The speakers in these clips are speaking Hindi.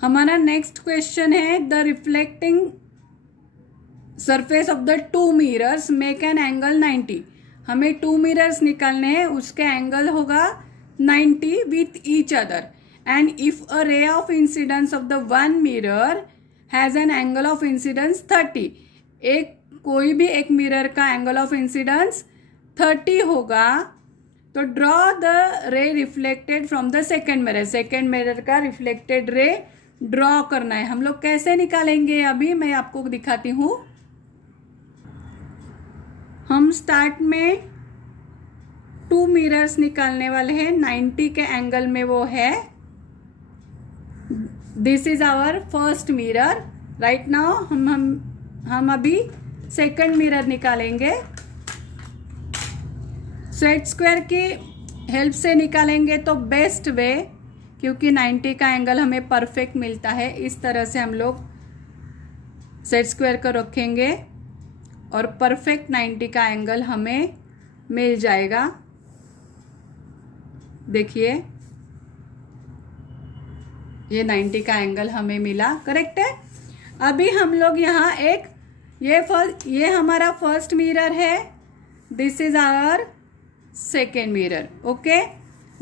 हमारा नेक्स्ट क्वेश्चन है the reflecting surface of the two mirrors make an angle 90। हमें टू मिरर्स निकालने हैं, उसके एंगल होगा 90 with each other and if a ray of incidence of the one mirror has an angle of incidence 30। कोई भी एक मिरर का एंगल ऑफ इंसिडेंस 30 होगा तो ड्रॉ द रे reflected from the second mirror. Second mirror का रिफ्लेक्टेड रे ड्रॉ करना है। हम लोग कैसे निकालेंगे अभी मैं आपको दिखाती हूँ। हम स्टार्ट में टू मिरर्स निकालने वाले हैं, 90 के एंगल में वो है। This is our first mirror. Right now हम अभी सेकंड मिरर निकालेंगे। सेट स्क्वायर की हेल्प से निकालेंगे तो बेस्ट वे, क्योंकि 90 का एंगल हमें परफेक्ट मिलता है। इस तरह से हम लोग सेट स्क्वायर को रखेंगे और परफेक्ट 90 का एंगल हमें मिल जाएगा। देखिए ये 90 का एंगल हमें मिला, करेक्ट है। अभी हम लोग यहाँ ये हमारा फर्स्ट मिरर है, this is our second mirror. Okay,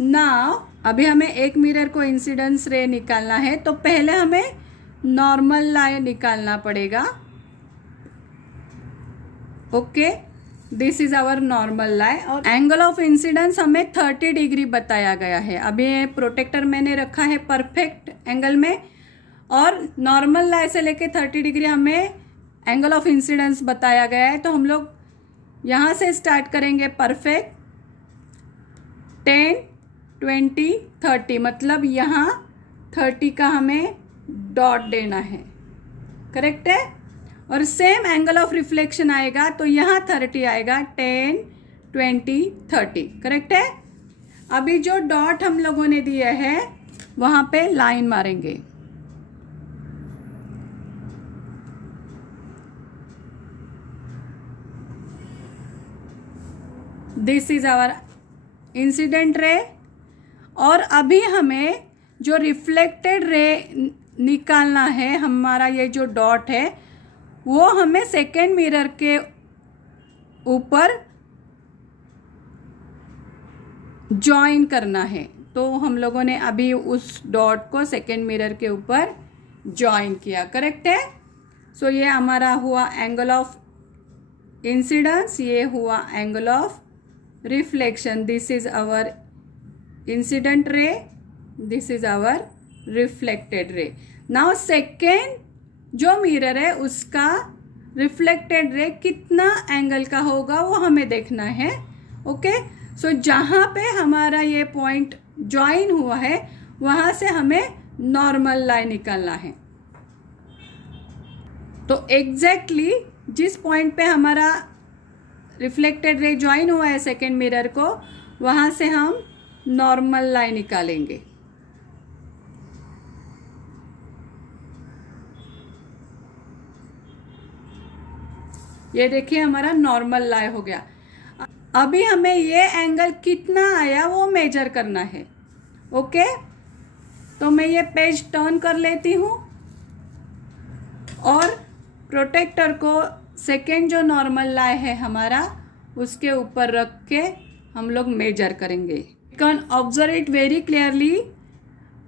now अभी हमें एक मिरर को इंसिडेंस रे निकालना है तो पहले हमें नॉर्मल लाइन निकालना पड़ेगा। Okay, this is our normal line और एंगल ऑफ इंसिडेंस हमें 30 डिग्री बताया गया है। अभी ये प्रोटेक्टर मैंने रखा है परफेक्ट एंगल में और नॉर्मल लाइन से लेके 30 डिग्री हमें एंगल ऑफ इंसिडेंस बताया गया है। तो हम लोग यहाँ से स्टार्ट करेंगे परफेक्ट 10, 20, 30, मतलब यहाँ 30 का हमें डॉट देना है, करेक्ट है। और सेम एंगल ऑफ रिफ्लेक्शन आएगा तो यहाँ 30 आएगा, 10, 20, 30, करेक्ट है। अभी जो डॉट हम लोगों ने दिया है वहां पे लाइन मारेंगे। दिस इज आवर इंसिडेंट रे और अभी हमें जो रिफ्लेक्टेड रे निकालना है, हमारा ये जो डॉट है वो हमें सेकेंड मिरर के ऊपर जॉइन करना है। तो हम लोगों ने अभी उस डॉट को सेकेंड मिरर के ऊपर जॉइन किया, करेक्ट है। सो ये हमारा हुआ एंगल ऑफ इंसिडेंस, ये हुआ angle of reflection. This is our incident ray, this is our reflected ray. Now second जो मिरर है उसका रिफ्लेक्टेड रे कितना एंगल का होगा वो हमें देखना है। ओके, सो जहाँ पे हमारा ये पॉइंट ज्वाइन हुआ है वहाँ से हमें नॉर्मल लाइन निकालना है। तो एग्जैक्टली जिस पॉइंट पे हमारा रिफ्लेक्टेड रे ज्वाइन हुआ है सेकेंड मिरर को, वहाँ से हम नॉर्मल लाइन निकालेंगे। ये देखिए हमारा नॉर्मल लाइन हो गया। अभी हमें ये एंगल कितना आया वो मेजर करना है। ओके, तो मैं ये पेज टर्न कर लेती हूँ और प्रोटेक्टर को सेकेंड जो नॉर्मल लाइन है हमारा उसके ऊपर रख के हम लोग मेजर करेंगे। You can observe it very clearly.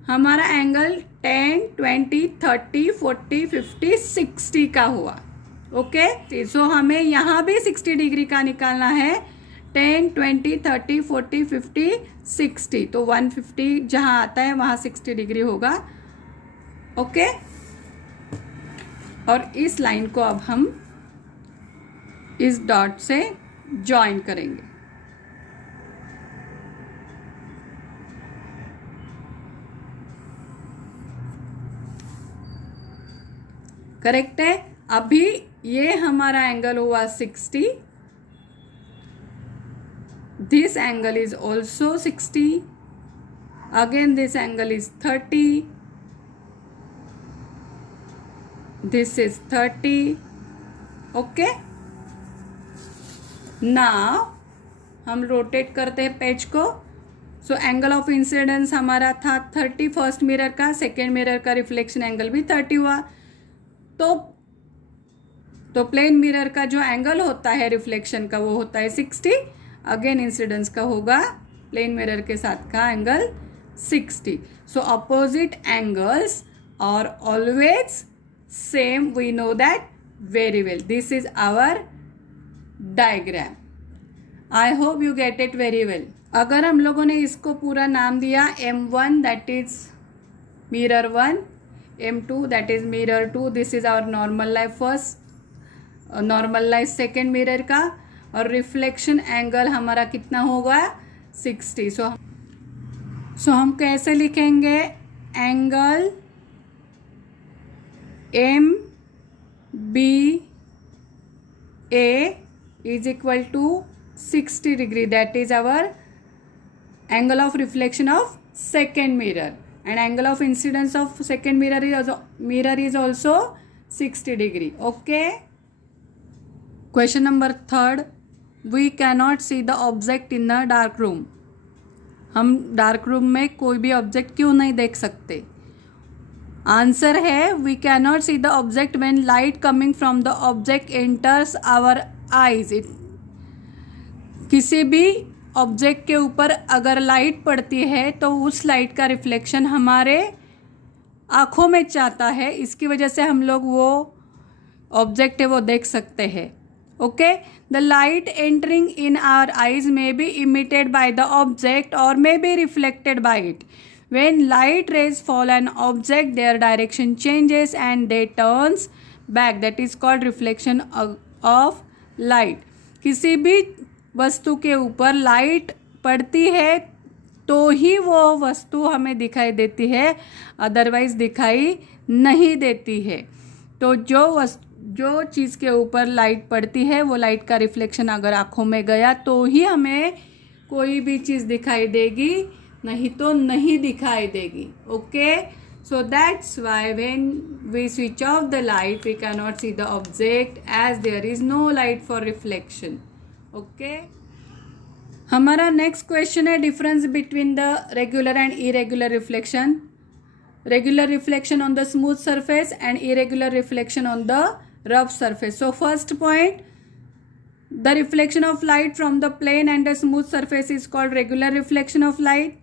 हमारा एंगल 10, 20, 30, 40, 50, 60 का हुआ। ओके, सो हमें यहाँ भी 60 डिग्री का निकालना है। 10, 20, 30, 40, 50, 60, तो 150 जहाँ आता है वहाँ 60 डिग्री होगा। ओके, और इस लाइन को अब हम इस डॉट से जॉइन करेंगे। करेक्ट है। अभी ये हमारा एंगल हुआ 60, this angle is also 60, again this angle is 30, this is 30। Okay, now हम रोटेट करते हैं पेज को सो एंगल ऑफ इंसिडेंस हमारा था 30 फर्स्ट मिरर का, सेकेंड मिरर का रिफ्लेक्शन एंगल भी 30 हुआ। तो प्लेन मिरर का जो एंगल होता है रिफ्लेक्शन का वो होता है 60, अगेन इंसिडेंस का होगा प्लेन मिरर के साथ का angle 60. So opposite angles are always same, we know that very well. This is our diagram. I hope you get it very well. अगर हम लोगों ने इसको पूरा नाम दिया M1 that is mirror 1, M2 that is mirror 2, this is our normal life first, normal life second mirror का, और रिफ्लेक्शन एंगल हमारा कितना होगा 60. सो हम कैसे लिखेंगे, angle MBA is equal to 60 degree, that is our angle of reflection of second mirror, and angle of incidence of second mirror is also 60 degree. Okay. Question number 3, we cannot see the object in the dark room. हम डार्क रूम में कोई भी ऑब्जेक्ट क्यों नहीं देख सकते? आंसर है we cannot see the object when light coming from the object enters our eyes. किसी भी ऑब्जेक्ट के ऊपर अगर लाइट पड़ती है तो उस लाइट का रिफ्लेक्शन हमारे आँखों में जाता है, इसकी वजह से हम लोग वो ऑब्जेक्ट है वो देख सकते हैं. Okay. The light entering in our eyes may be emitted by the object और may be reflected by it. When light rays fall on object, their direction changes and they turns back. That is called reflection of light. किसी भी वस्तु के ऊपर लाइट पड़ती है तो ही वो वस्तु हमें दिखाई देती है, अदरवाइज दिखाई नहीं देती है. तो जो चीज़ के ऊपर लाइट पड़ती है वो लाइट का रिफ्लेक्शन अगर आँखों में गया तो ही हमें कोई भी चीज़ दिखाई देगी, नहीं तो नहीं दिखाई देगी. Okay. So that's why when we switch off the light we can not see the object as there is no light for reflection. Okay. हमारा नेक्स्ट क्वेश्चन है difference between the regular and irregular reflection. Regular reflection on the smooth surface and irregular reflection on the rough surface. So first point, the reflection of light from the plane and the smooth surface is called regular reflection of light,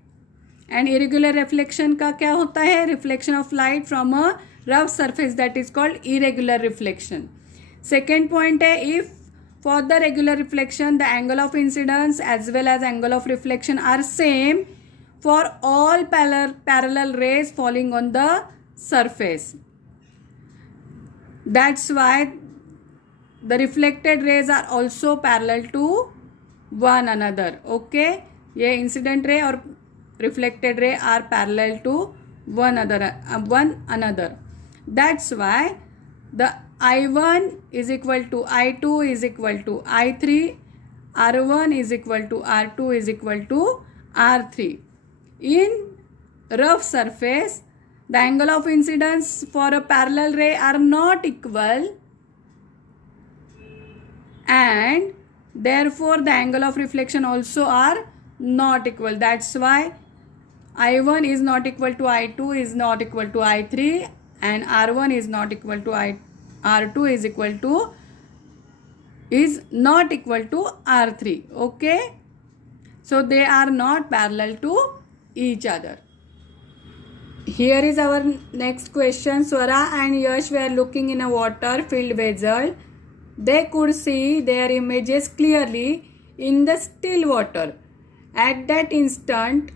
and irregular reflection का क्या होता है, reflection of light from a rough surface, that is called irregular reflection. Second point है, if for the regular reflection the angle of incidence as well as angle of reflection are same for all parallel rays falling on the surface, that's why the reflected rays are also parallel to one another. Okay. ये incident ray और reflected ray are parallel to one another. That's why the I1 is equal to I2 is equal to I3, R1 is equal to R2 is equal to R3. In rough surface, the angle of incidence for a parallel ray are not equal, and therefore the angle of reflection also are not equal. That's why I1 is not equal to I2 is not equal to I3, and R1 is not equal to R2 is not equal to R3. Okay. So they are not parallel to each other. Here is our next question. Swara and Yash were looking in a water filled vessel. They could see their images clearly in the still water. At that instant,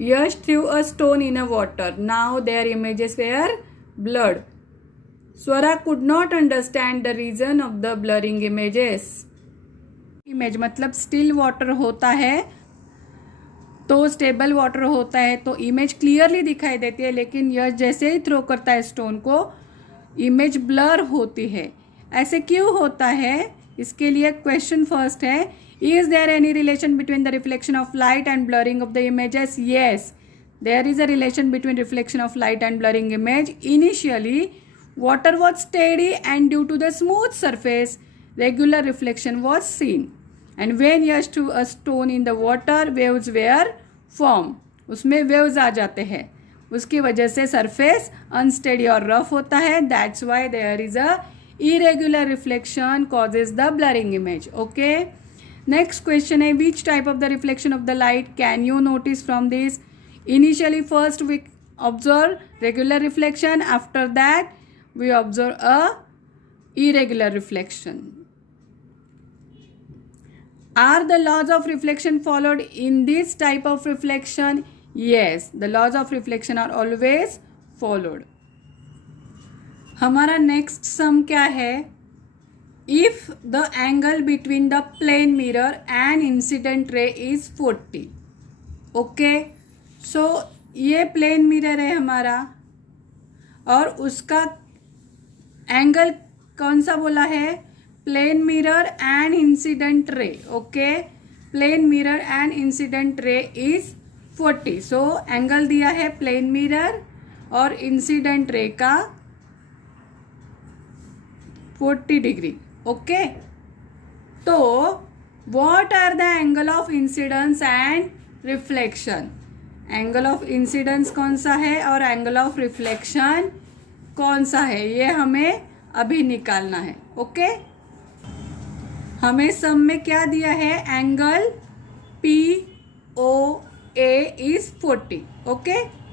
Yash threw a stone in a water. Now their images were blurred. Swara could not understand the reason of the blurring images. Image मतलब still water होता है तो स्टेबल वाटर होता है तो इमेज क्लियरली दिखाई देती है, लेकिन यह जैसे ही थ्रो करता है स्टोन को इमेज ब्लर होती है. ऐसे क्यों होता है? इसके लिए क्वेश्चन फर्स्ट है, is there any relation between the reflection of light and blurring of the images? Yes, there is a relation between reflection of light and blurring image. Initially water was steady and due to the smooth surface regular reflection was seen. And when yes to a stone in the water waves were form, उसमें वेव्स आ जाते हैं, उसकी वजह से सरफेस अनस्टेडी और रफ होता है. That's why there is a irregular reflection causes the blurring image. Okay, next question है, which type of the reflection of the light can you notice from this? Initially first we observe regular reflection, after that we observe a irregular reflection. Are the laws of reflection followed in this type of reflection? Yes, the laws of reflection are always followed. हमारा नेक्स्ट सम क्या है? If the angle between the plane mirror and incident ray is 40. Okay, so ये प्लेन मिरर है हमारा और उसका एंगल कौन सा बोला है? Plane mirror and incident ray. Okay, plane mirror and incident ray is 40. So angle दिया है प्लेन मिरर और इंसिडेंट रे का 40 डिग्री. ओके, तो what are the angle of incidence and reflection? Angle of incidence कौन सा है और एंगल ऑफ रिफ्लेक्शन कौन सा है, ये हमें अभी निकालना है. ओके, हमें सम में क्या दिया है? Angle POA is 40. ओके,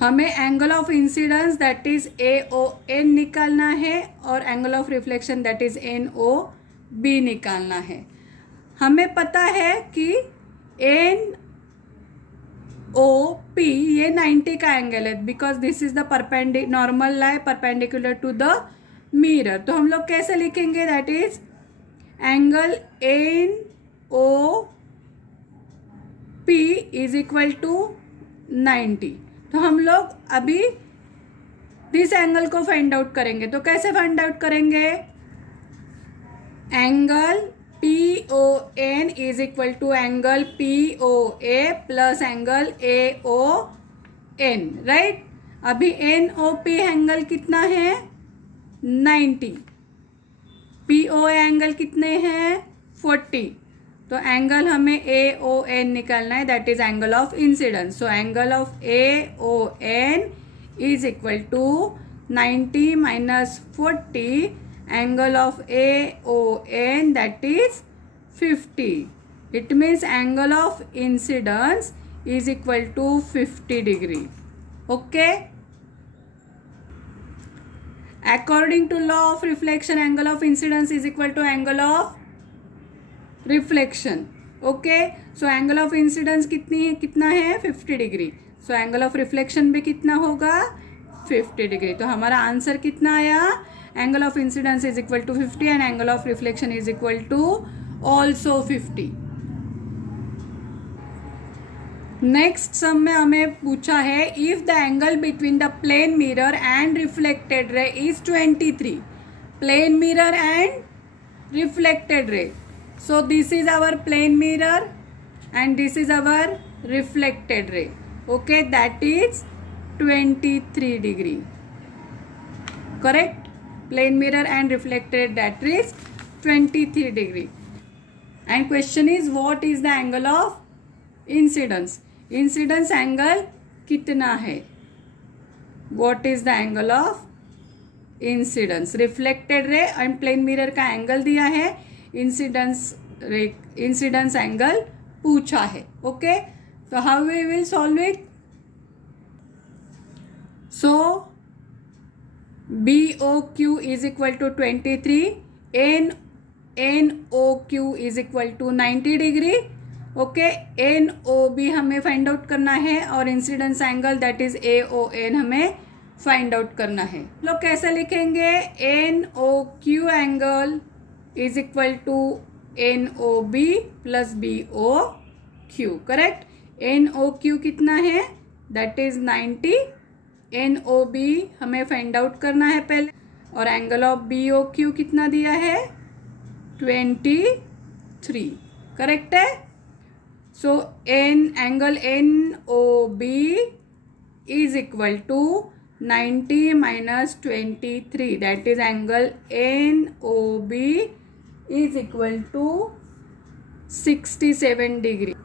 हमें angle of incidence that is AON निकालना है और angle of reflection that is NOB निकालना है. हमें पता है कि NOP ये 90 का एंगल है because this is the normal line perpendicular to the mirror. तो हम लोग कैसे लिखेंगे? That is angle NOP is equal to 90. तो हम लोग अभी दिस एंगल को फाइंड आउट करेंगे. तो कैसे फाइंड आउट करेंगे? Angle PON is equal to angle POA plus angle AON. Right, अभी NOP एंगल कितना है? 90. POA एंगल कितने हैं? 40. तो एंगल हमें AON निकालना है that is angle of incidence. So angle of AON is equal to 90 minus 40 angle of AON that is 50. It means angle of incidence is equal to 50 degree. Okay, according to law of reflection angle of incidence is equal to angle of reflection. Okay, so angle of incidence कितना है? 50 degree. So angle of reflection भी कितना होगा? 50 डिग्री. तो हमारा आंसर कितना आया? Angle of incidence is equal to 50 and angle of reflection is equal to also 50. Next sum में हमें पूछा है if the angle between the plane mirror and reflected ray is 23. Plane mirror and reflected ray. So this is our plane mirror and this is our reflected ray. Okay, that is 23 degree. Correct? Plane mirror and reflected, that is 23 degree. And question is what is the angle of incidence? Incidence angle कितना है? What is the angle of incidence? Reflected ray and plane mirror का एंगल दिया है, इंसिडेंस एंगल पूछा है. ओके, तो how we will solve it? So BOQ is equal to 23, NOQ is equal to 90 degree. Okay, NOB हमें फाइंड आउट करना है और incidence angle that is AON हमें फाइंड आउट करना है. लोग कैसे लिखेंगे? NOQ angle is equal to NOB plus BOQ. Correct? NOQ कितना है? That is 90. NOB हमें फाइंड आउट करना है पहले और एंगल ऑफ BOQ कितना दिया है? 23. करेक्ट है? So angle NOB is equal to 90 minus 23. That is angle NOB is equal to 67 degree.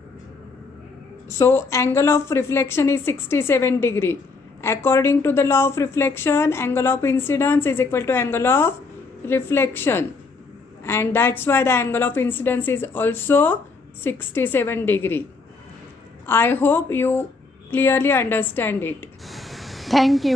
So angle of reflection is 67 degree. According to the law of reflection, angle of incidence is equal to angle of reflection, and that's why the angle of incidence is also 67 degree. I hope you clearly understand it. Thank you.